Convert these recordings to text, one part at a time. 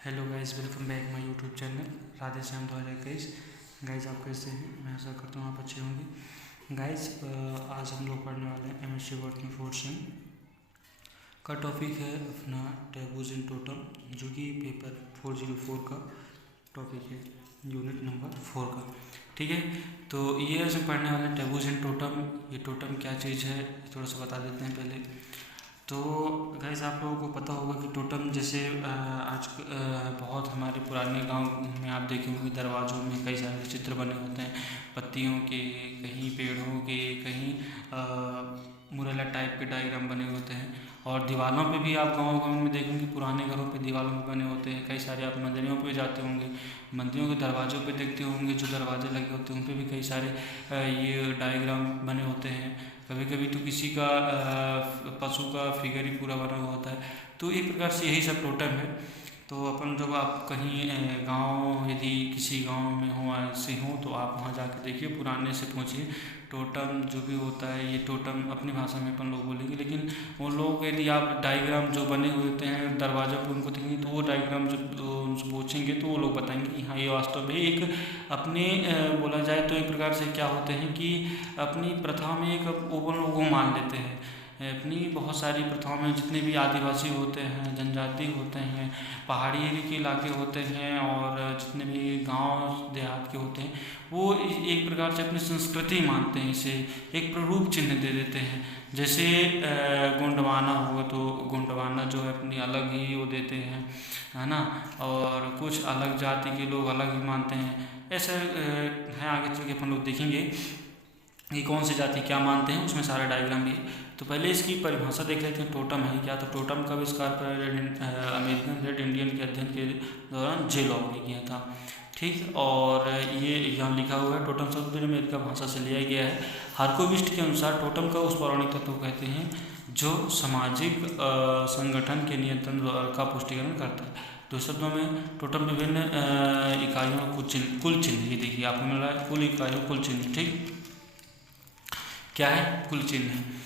Hello guys, welcome back my YouTube channel Radhe Shyam 2021। Guys, आप कैसे हैं? मैं आशा करता हूँ आप अच्छे होंगे। गाइस, आज हम लोग पढ़ने वाले हैं एमएससी बॉटनी फोर्थ सेम का टॉपिक है अपना टैबूज इन टोटम, जो कि पेपर 404 का टॉपिक है, यूनिट नंबर 4 का। ठीक है, तो ये आज हम पढ़ने वाले हैं टैबूज इन टोटम। ये टोटम क्या चीज़ है थोड़ा सा बता देते हैं पहले। तो गाइस, आप लोगों को पता होगा कि टोटम जैसे आज बहुत हमारे पुराने गांव में आप देखे होंगे दरवाज़ों में कई सारे चित्र बने होते हैं, पत्तियों के, कहीं पेड़ों के, कहीं मुरला टाइप के डायग्राम बने होते हैं। और दीवारों पे भी आप गाँव में देखेंगे, पुराने घरों पे दीवारों में बने होते हैं। कई सारे आप मंदिरों पे जाते होंगे, मंदिरों के दरवाज़ों पे देखते होंगे, जो दरवाजे लगे होते हैं उन पे भी कई सारे ये डायग्राम बने होते हैं। कभी कभी तो किसी का पशु का फिगर ही पूरा बना हुआ होता है। तो एक प्रकार से यही सब टोटम है। तो अपन जब आप कहीं गांव, यदि किसी गांव में हो, ऐसे हो, तो आप वहाँ जाकर देखिए, पुराने से पूछिए टोटम जो भी होता है। ये टोटम अपनी भाषा में अपन लोग बोलेंगे, लेकिन वो लोग यदि आप डायग्राम जो बने हुए होते हैं दरवाज़ों पर उनको देखेंगे, तो वो डायग्राम जब उनसे पूछेंगे तो वो लोग बताएंगे कि हाँ, ये वास्तव में एक अपने बोला जाए तो एक प्रकार से क्या होते हैं कि अपनी प्रथा में एक वो लोग वो मान लेते हैं। अपनी बहुत सारी प्रथाओं में जितने भी आदिवासी होते हैं, जनजाति होते हैं, पहाड़ी एरिया के इलाके होते हैं, और जितने भी गांव देहात के होते हैं, वो एक प्रकार से अपनी संस्कृति मानते हैं, इसे एक प्ररूप चिन्ह दे देते हैं। जैसे गोंडवाना होगा तो गोंडवाना जो है अपनी अलग ही वो देते हैं, है ना। और कुछ अलग जाति के लोग अलग ही मानते हैं। ऐसे है, आगे चल के अपन लोग देखेंगे कि कौन सी जाति क्या मानते हैं, उसमें सारा डायग्राम भी है। तो पहले इसकी परिभाषा देख लेते हैं, टोटम है क्या। तो टोटम का आविष्कार अमेरिकन रेड इंडियन के अध्ययन के दौरान जे लॉग ने किया था। ठीक, और ये यहाँ लिखा हुआ है, टोटम शब्द अमेरिका भाषा से लिया गया है। हार्कोविस्ट के अनुसार टोटम का उस पौराणिक तत्व कहते हैं जो सामाजिक संगठन के नियंत्रण का पुष्टिकरण करता है। दो शब्दों में टोटम विभिन्न इकाइयों कुल चिन्ह, ये देखिए आपको मिल रहा है, कुल इकाइयों कुल चिन्ह। ठीक, क्या है? कुल चिन्ह है।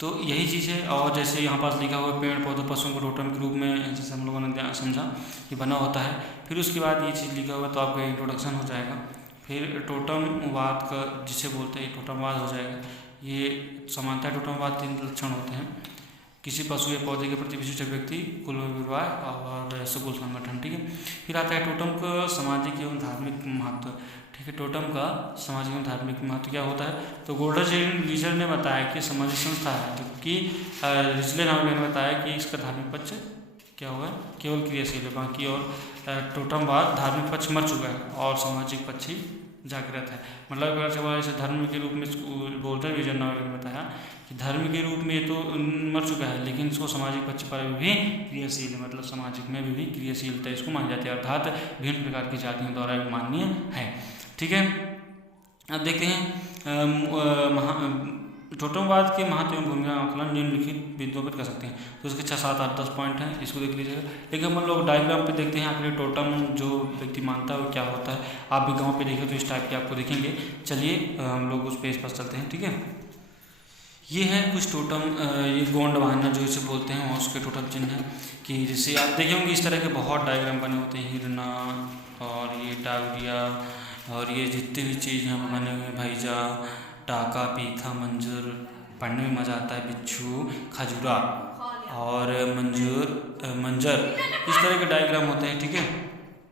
तो यही चीज़ है। और जैसे यहाँ पास लिखा हुआ पेड़ पौधों पशुओं को टोटम के रूप में, जैसे हम लोगों ने समझा, ये बना होता है। फिर उसके बाद ये चीज़ लिखा हुआ तो आपका इंट्रोडक्शन हो जाएगा। फिर टोटमवाद का जिसे बोलते हैं टोटमवाद हो जाएगा। ये समानता टोटमवाद 3 लक्षण होते हैं: किसी पशु या पौधे के प्रति विशिष्ट व्यक्ति, कुल विवाह और सकुल संगठन। ठीक है, फिर आता है टोटम का सामाजिक एवं धार्मिक महत्व। ठीक है, टोटम का सामाजिक एवं धार्मिक महत्व क्या होता है। तो गोल्डन रीजर ने बताया कि सामाजिक संस्था है, जबकि रिजले नाम ने बताया कि इसका धार्मिक पक्ष क्या हुआ, केवल क्रियाशील है। बाकी और टोटमवाद धार्मिक पक्ष मर चुका है और सामाजिक पक्ष ही जागृत है। मतलब जैसे धर्म के रूप में गोल्डन रीजर नाम ने बताया कि धर्म के रूप में तो मर चुका है, लेकिन इसको सामाजिक पक्ष पर भी क्रियाशील है, मतलब सामाजिक में भी क्रियाशीलता इसको मानी जाती है, अर्थात विभिन्न प्रकार की जातियों द्वारा मान्य है। ठीक है, अब देखते हैं टोटमवाद के महत्व एवं भूमिका आकलन निम्नलिखित बिंदुओं पर कर सकते हैं। तो इसके 6, 7, 8, 10 पॉइंट हैं, इसको देख लीजिएगा। लेकिन हम लोग डायग्राम पे देखते हैं आखिर टोटम जो व्यक्ति मानता है वो क्या होता है। आप भी गांव पे देखें तो इस टाइप के आपको दिखेंगे। चलिए हम लोग उस पेज पर चलते हैं। ठीक है, ये है कुछ टोटम, ये गोंडवाना जो इसे बोलते हैं वहाँ उसके टोटम चिन्ह है। कि जैसे आप देखे होंगे इस तरह के बहुत डायग्राम बने होते हैं, हिरना और ये टावरिया, और ये जितनी भी चीज़ यहाँ बने हुए हैं, भैजा, टाका, पीथा, मंजूर, पढ़ने में मज़ा आता है, बिच्छू, खजूरा और मंजर, इस तरह के डायग्राम होते हैं। ठीक है,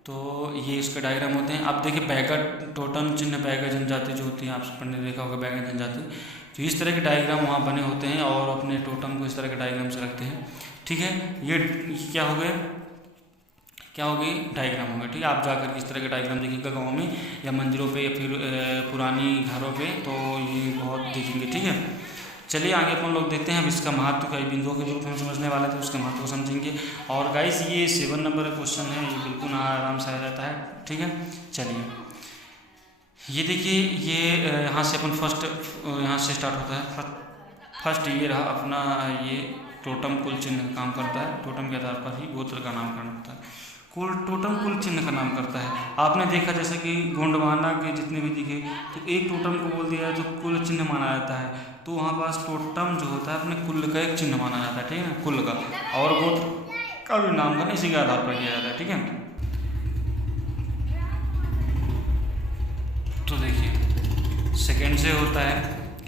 तो ये इसके डायग्राम होते हैं। आप देखिए बैगा टोटम चिन्ह, बैगा जनजाति जो होती है, आपसे पढ़ने देखा होगा बैगा जनजाति, तो इस तरह के डायग्राम वहाँ बने होते हैं और अपने टोटम को इस तरह के डायग्राम से रखते हैं। ठीक है, ये क्या हो गए, क्या हो गई, डायग्राम हो गए। ठीक है, आप जाकर इस तरह के डायग्राम देखिएगा गाँव में या मंदिरों पे या फिर पुरानी घरों पे, तो ये बहुत देखेंगे। ठीक है, चलिए आगे अपन लोग देखते हैं। अब इसका महत्व कई बिंदुओं के रूप में समझने वाले थे, उसके महत्व को समझेंगे। और गाइस, ये 7 नंबर का क्वेश्चन है, ये बिल्कुल आराम से आ जाता है। ठीक है, चलिए ये देखिए, ये यहाँ से अपन फर्स्ट यहाँ से स्टार्ट होता है। फर्स्ट ये रहा अपना, ये टोटम कुल चिन्ह काम करता है। टोटम के आधार पर ही गोत्र का नामकरण होता है। टोटम कुल चिन्ह का नाम करता है। आपने देखा जैसे कि गोंडवाना के जितने भी दिखे, तो एक टोटम को बोल दिया जो कुल चिन्ह माना जाता है, तो वहाँ पास टोटम जो होता है अपने कुल का एक चिन्ह माना जाता है। ठीक है, कुल का। और गोत्र का भी नामकरण इसी के आधार पर किया जाता है। ठीक है, तो देखिए सेकेंड से होता है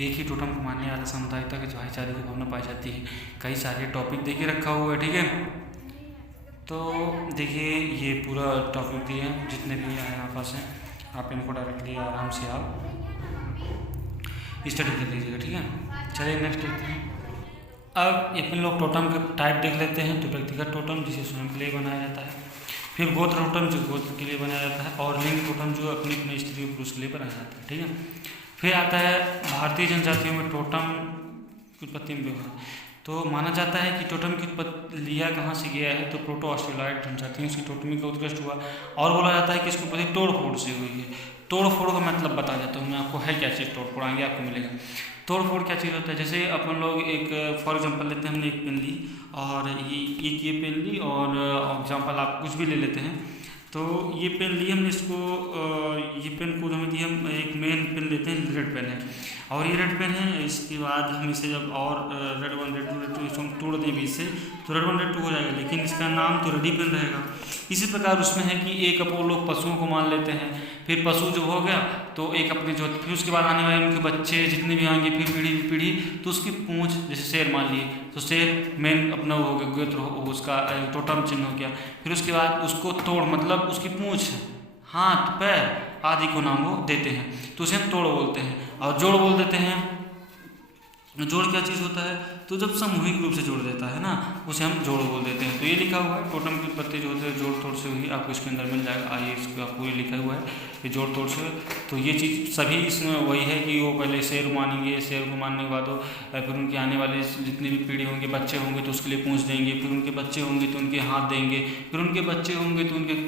एक ही टोटम को मानने वाले सामुदायिकता के भाईचारे की भावना पाई जाती है। कई सारे टॉपिक देखिए रखा हुआ है। ठीक है, तो देखिए ये पूरा टॉपिक दिए हैं जितने भी यहाँ पास हैं, आप इनको डायरेक्टली आराम से आप स्टडी कर लीजिएगा। ठीक है, चलिए नेक्स्ट देखते हैं। अब अपन लोग टोटम के टाइप देख लेते हैं। तो व्यक्तिगत टोटम जिसे स्वयं के लिए बनाया जाता है, फिर गोत्र टोटम जो गोत्र के लिए बनाया जाता है, और लिंग टोटम जो अपने अपने स्त्री और पुरुष के लिए बनाया जाता है। ठीक है, फिर आता है भारतीय जनजातियों में टोटम की उत्पत्ति में व्यवहार। तो माना जाता है कि टोटम की उत्पत्ति लिया कहाँ से गया है, तो प्रोटो ऑस्ट्रेलॉइड जनजातियों से टोटमी का उत्कृष्ट हुआ, और बोला जाता है कि इसकी उत्पत्ति तोड़ फोड़ से हुई है। तोड़ फोड़ का मतलब बता देता हूँ मैं आपको, है क्या चीज़ तोड़ फोड़, आगे आपको मिलेगा। तोड़ फोड़ क्या चीज़ होता है, जैसे अपन लोग एक फॉर एग्जांपल लेते हैं, हमने एक पेन ली और ये पेन ली, और एग्जांपल आप कुछ भी ले लेते हैं। तो ये पेन ली हमने, इसको ये पेन को हमें दी, हम एक मेन पेन लेते हैं, रेड पेन है, और ये रेड पेन है। इसके बाद हम इसे जब और रेड 1 रेड 2 रेड 2 इसको हम तोड़ दें बीच से, तो रेड 1 रेड 2 हो जाएगा, लेकिन इसका नाम तो रेडी पेन रहेगा। इसी प्रकार उसमें है कि एक अपन लोग पशुओं को मान लेते हैं, फिर पशु जब हो गया तो एक अपने जो, फिर उसके बाद आने वाले उनके बच्चे जितने भी आएंगे, फिर पीढ़ी तो उसकी पूंछ, जैसे शेर मान लिए तो शेर मेन अपना हो गया, गोत्र हो उसका टोटम चिन्ह हो गया। फिर उसके बाद उसको तोड़ मतलब उसकी पूंछ, हाथ पैर आदि को नाम वो देते हैं, तो उसे हम तोड़ बोलते हैं। और जोड़ बोल देते हैं। जोड़ क्या चीज़ होता है, तो जब सामूहिक रूप से जोड़ देता है ना, उसे हम जोड़ बोल देते हैं। तो ये लिखा हुआ है टोटम की उत्पत्ति जो होती है जोड़ तोड़ से हुई, आपको इसके अंदर मिल जाएगा। आइए इसको आपको ये लिखा हुआ है कि जोड़ तोड़ से। तो ये चीज़ सभी इसमें वही है कि वो पहले शेर मानेंगे, शेर को मानने के बाद फिर उनके आने वाले जितनी भी पीढ़ी होंगे, बच्चे होंगे तो उसके लिए पूंछ देंगे, फिर उनके बच्चे होंगे तो उनके हाथ देंगे, फिर उनके बच्चे होंगे तो उनके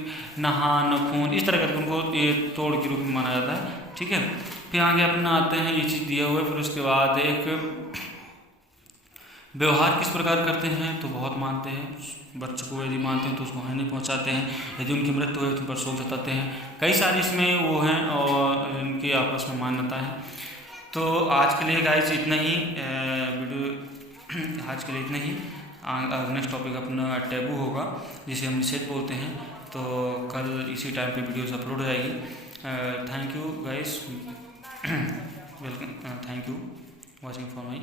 नहा नखून, इस तरह करके उनको ये तोड़ के रूप में माना जाता है। ठीक है, फिर आगे अपना आते हैं, ये चीज़ दिया हुआ है। फिर उसके बाद एक व्यवहार किस प्रकार करते हैं, तो बहुत मानते हैं बच्चे को, यदि मानते हैं तो उसको हानि पहुंचाते हैं, यदि उनकी मृत्यु हुई तो उन पर शोक जताते हैं। कई सारे इसमें वो हैं और इनकी आपस में मान्यता है। तो आज के लिए गाइस इतना ही वीडियो, आज के लिए इतना ही। नेक्स्ट टॉपिक अपना टैबू होगा जिसे हम निषेध बोलते हैं। तो कल इसी टाइम पे वीडियोस अपलोड हो जाएगी। Thank you guys, welcome, thank you watching for my